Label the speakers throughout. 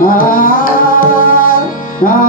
Speaker 1: ah, ah.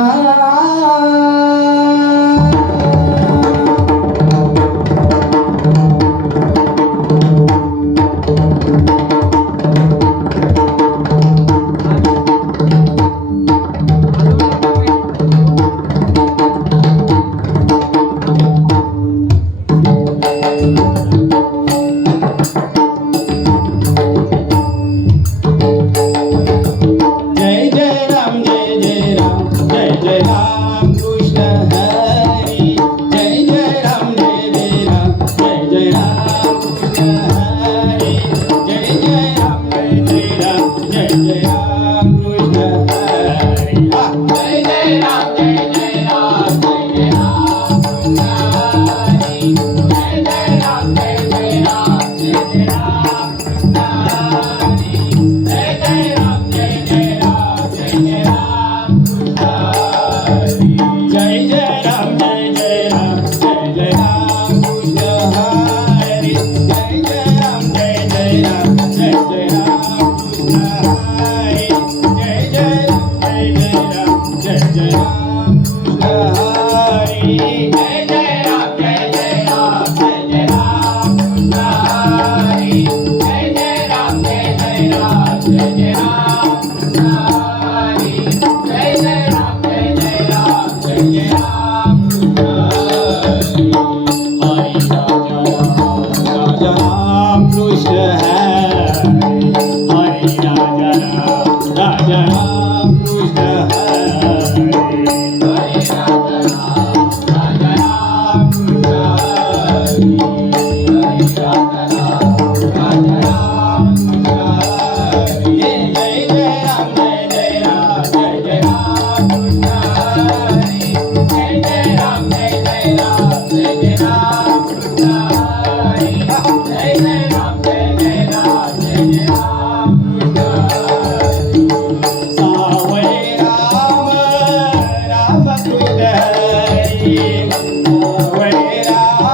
Speaker 1: Hari Namo वैरामा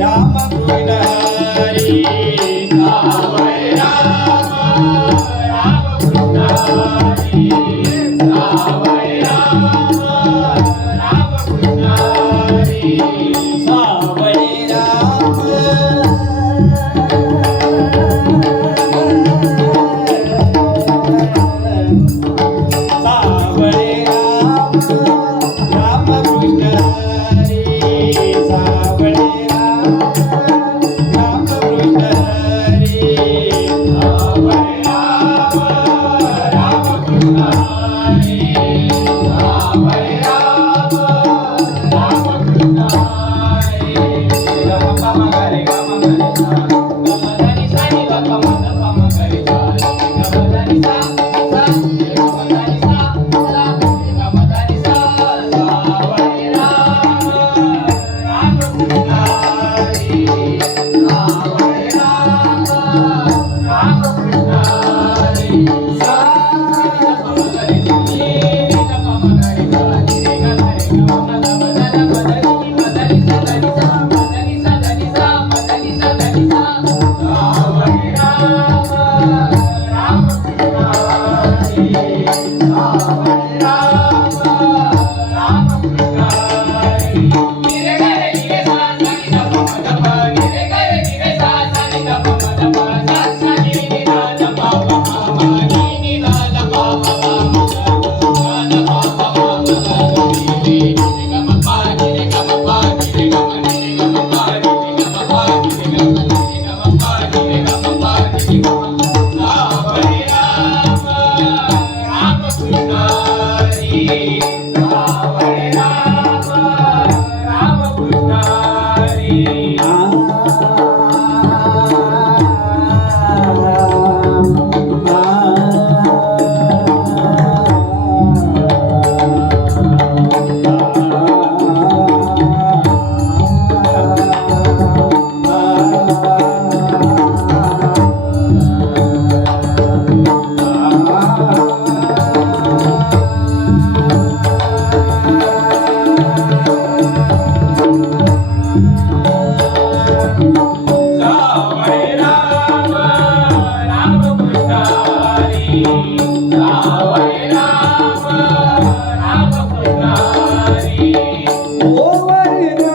Speaker 1: Ramakrishna Hari Namo वैरामा Ramakrishna Hari Namo वैरामा Ramakrishna Thank you. Ai,